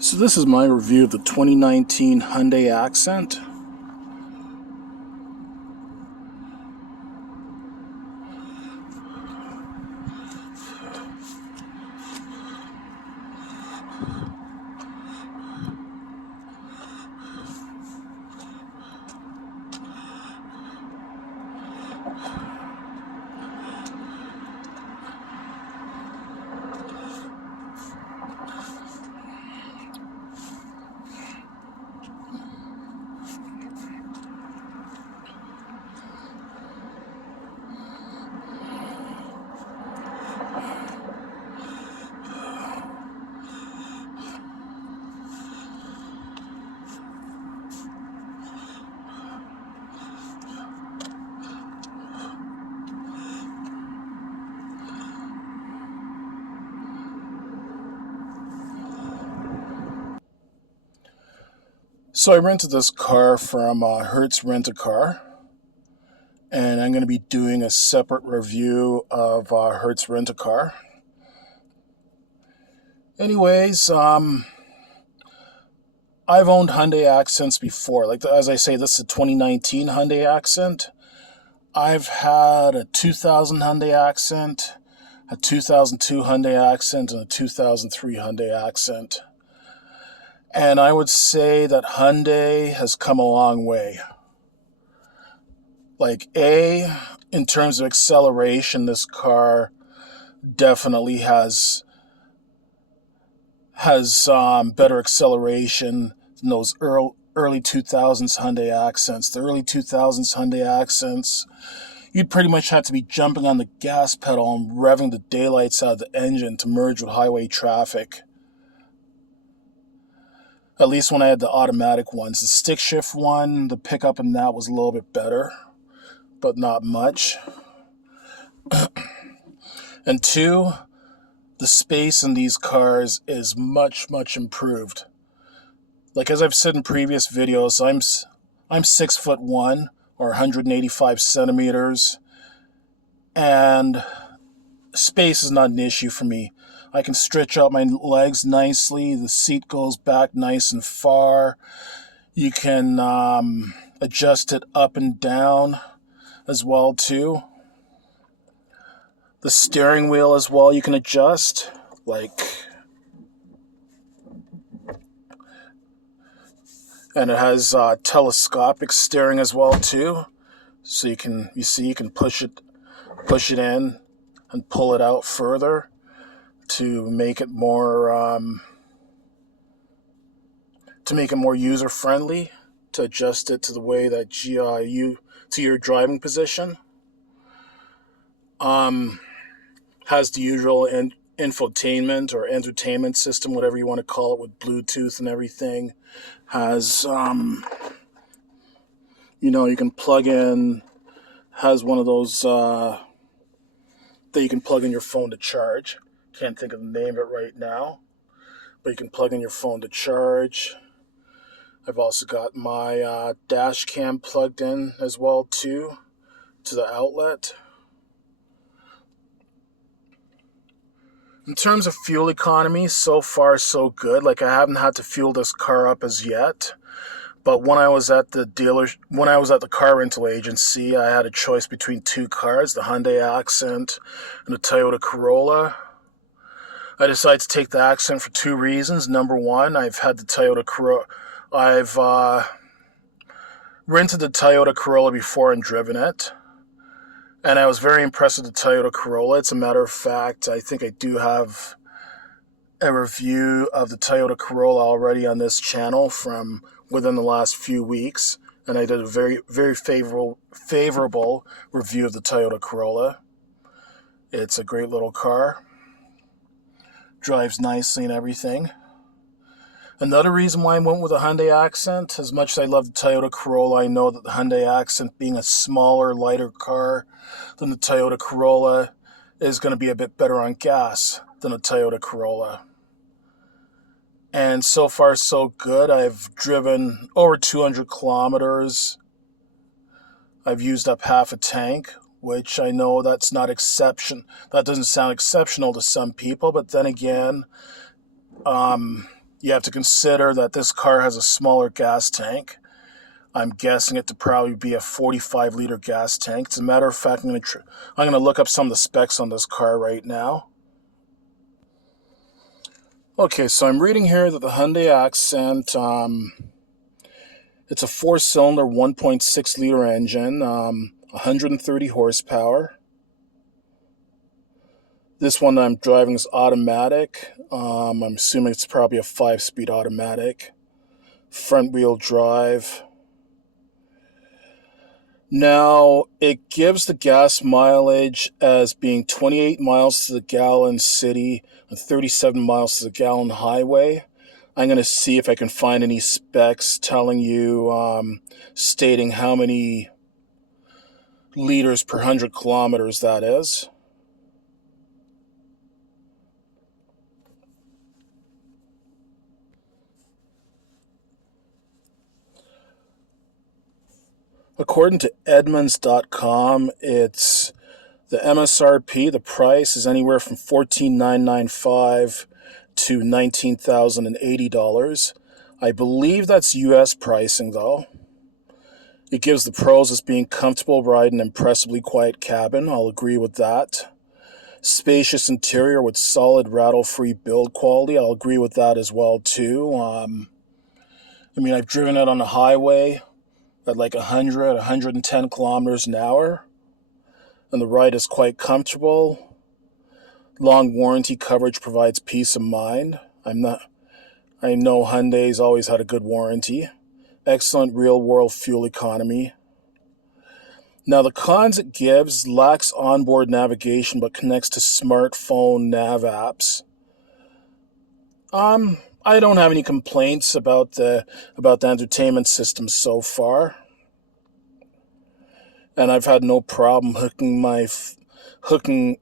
So this is my review of the 2019 Hyundai Accent. So I rented this car from Hertz Rent-A-Car, and I'm going to be doing a separate review of Hertz Rent-A-Car. Anyways, I've owned Hyundai Accents before. As I say, this is a 2019 Hyundai Accent. I've had a 2000 Hyundai Accent, a 2002 Hyundai Accent, and a 2003 Hyundai Accent. And I would say that Hyundai has come a long way. In terms of acceleration, this car definitely has better acceleration than those early 2000s Hyundai Accents. The early 2000s Hyundai Accents, you'd pretty much have to be jumping on the gas pedal and revving the daylights out of the engine to merge with highway traffic. At least when I had the automatic ones. The stick shift one, the pickup in that was a little bit better, but not much. And two, the space in these cars is much, much improved. Like as I've said in previous videos, I'm 6'1" or 185 centimeters, and space is not an issue for me. I can stretch out my legs nicely. The seat goes back nice and far. You can adjust it up and down as well too. The steering wheel as well you can adjust. And it has telescopic steering as well too. So you can push it in and pull it out further to make it more user friendly, to adjust it to the way that to your driving position. Has the usual infotainment or entertainment system, whatever you want to call it, with Bluetooth and everything. Has you can plug in. Has one of those that you can plug in your phone to charge. Can't think of the name of it right now, but you can plug in your phone to charge. I've also got my dash cam plugged in as well too, to the outlet. In terms of fuel economy, so far so good. I haven't had to fuel this car up as yet, but when I was at the car rental agency, I had a choice between two cars, the Hyundai Accent and the Toyota Corolla. I decided to take the Accent for two reasons. Number one, I've rented the Toyota Corolla before and driven it, and I was very impressed with the Toyota Corolla. As a matter of fact, I think I do have a review of the Toyota Corolla already on this channel from within the last few weeks, and I did a very, very favorable review of the Toyota Corolla. It's a great little car. Drives nicely and everything. Another reason why I went with a Hyundai Accent, as much as I love the Toyota Corolla, I know that the Hyundai Accent, being a smaller, lighter car than the Toyota Corolla, is going to be a bit better on gas than a Toyota Corolla. And so far, so good. I've driven over 200 kilometers. I've used up half a tank, which I know that doesn't sound exceptional to some people, but then again, You have to consider that this car has a smaller gas tank. I'm guessing it to probably be a 45-liter gas tank. As a matter of fact, I'm going to look up some of the specs on this car right now. Okay, so I'm reading here that the Hyundai Accent, it's a 4-cylinder 1.6-liter engine, 130 horsepower. This one I'm driving is automatic. I'm assuming it's probably a 5-speed automatic. Front-wheel drive. Now, it gives the gas mileage as being 28 miles to the gallon city and 37 miles to the gallon highway. I'm going to see if I can find any specs telling you, stating how many liters per 100 kilometers that is. According to Edmunds.com, it's the MSRP, the price is anywhere from $14,995 to $19,080. I believe that's US pricing, though. It gives the pros as being comfortable riding an impressively quiet cabin. I'll agree with that. Spacious interior with solid rattle-free build quality. I'll agree with that as well, too. I've driven it on the highway at like 110 kilometers an hour, and the ride is quite comfortable. Long warranty coverage provides peace of mind. I know Hyundai's always had a good warranty. Excellent real-world fuel economy. Now, the cons it gives: lacks onboard navigation but connects to smartphone nav apps. I don't have any complaints about the entertainment system so far, and I've had no problem hooking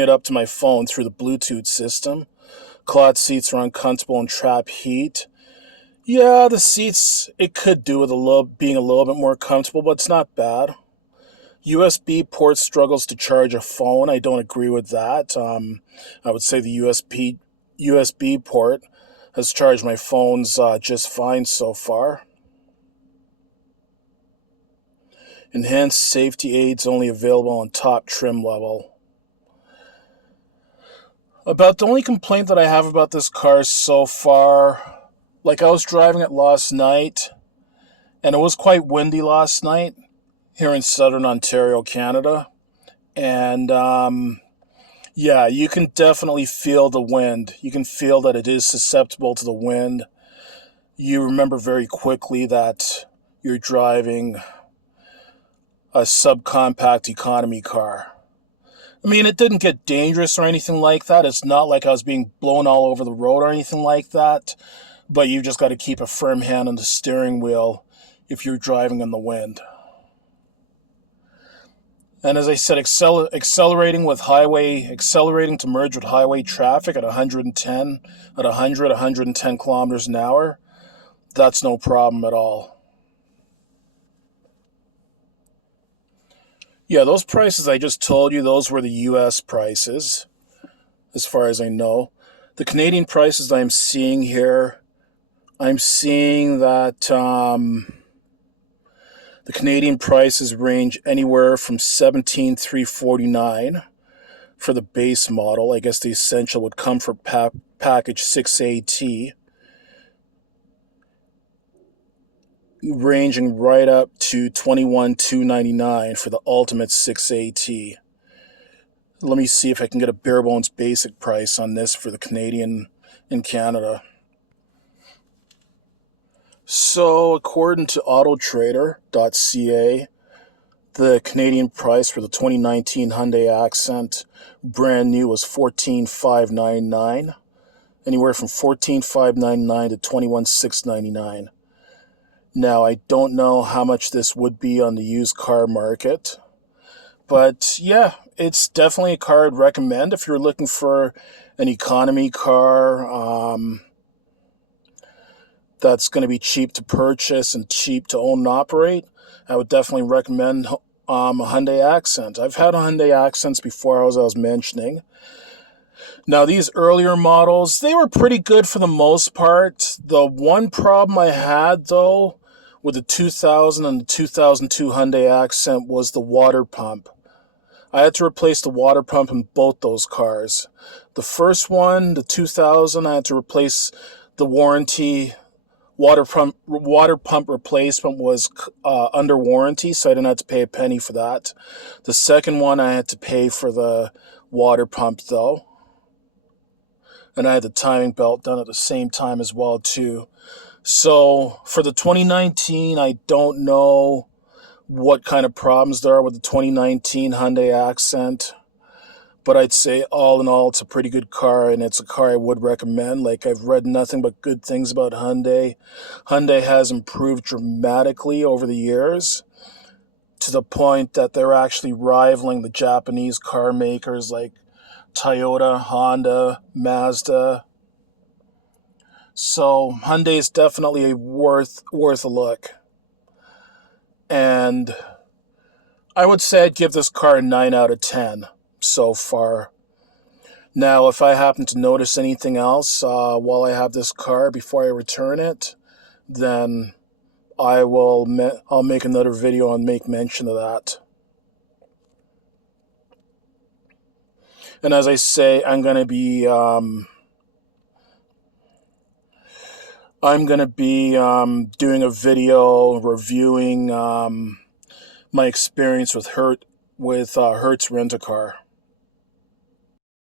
it up to my phone through the Bluetooth system. Cloth seats are uncomfortable and trap heat. Yeah, the seats, it could do with being a little bit more comfortable, but it's not bad. USB port struggles to charge a phone. I don't agree with that. I would say the USB port has charged my phones just fine so far. Enhanced safety aids only available on top trim level. About the only complaint that I have about this car so far, like I was driving it last night, and it was quite windy last night here in southern Ontario, Canada. And yeah, you can definitely feel the wind. You can feel that it is susceptible to the wind. You remember very quickly that you're driving a subcompact economy car. It didn't get dangerous or anything like that. It's not like I was being blown all over the road or anything like that. But you just got to keep a firm hand on the steering wheel if you're driving in the wind. And as I said, accelerating to merge with highway traffic at 110 kilometers an hour, that's no problem at all. Yeah, those prices I just told you, those were the US prices, as far as I know. The Canadian prices I'm seeing here, I'm seeing that the Canadian prices range anywhere from $17,349 for the base model. I guess the Essential would come for package 6AT, ranging right up to $21,299 for the Ultimate 6AT. Let me see if I can get a bare bones basic price on this for the Canadian in Canada. So, according to autotrader.ca, the Canadian price for the 2019 Hyundai Accent brand new was $14,599, anywhere from $14,599 to $21,699. Now, I don't know how much this would be on the used car market, but yeah, it's definitely a car I'd recommend if you're looking for an economy car that's going to be cheap to purchase and cheap to own and operate. I would definitely recommend a Hyundai Accent. I've had Hyundai Accents before, as I was mentioning, Now, these earlier models, they were pretty good for the most part. The one problem I had, though, with the 2000 and the 2002 Hyundai Accent was the water pump. I had to replace the water pump in both those cars. The first one, the 2000, I had to replace the warranty. Water pump replacement was under warranty, so I didn't have to pay a penny for that. The second one, I had to pay for the water pump, though. And I had the timing belt done at the same time as well, too. So for the 2019, I don't know what kind of problems there are with the 2019 Hyundai Accent. But I'd say all in all, it's a pretty good car, and it's a car I would recommend. Like, I've read nothing but good things about Hyundai. Hyundai has improved dramatically over the years to the point that they're actually rivaling the Japanese car makers like Toyota, Honda, Mazda. So Hyundai is definitely worth a look. And I would say I'd give this car a 9 out of 10 so far. Now, if I happen to notice anything else while I have this car before I return it, then I'll make another video and make mention of that. And as I say, I'm gonna be doing a video reviewing my experience with Hertz Rent-A-Car.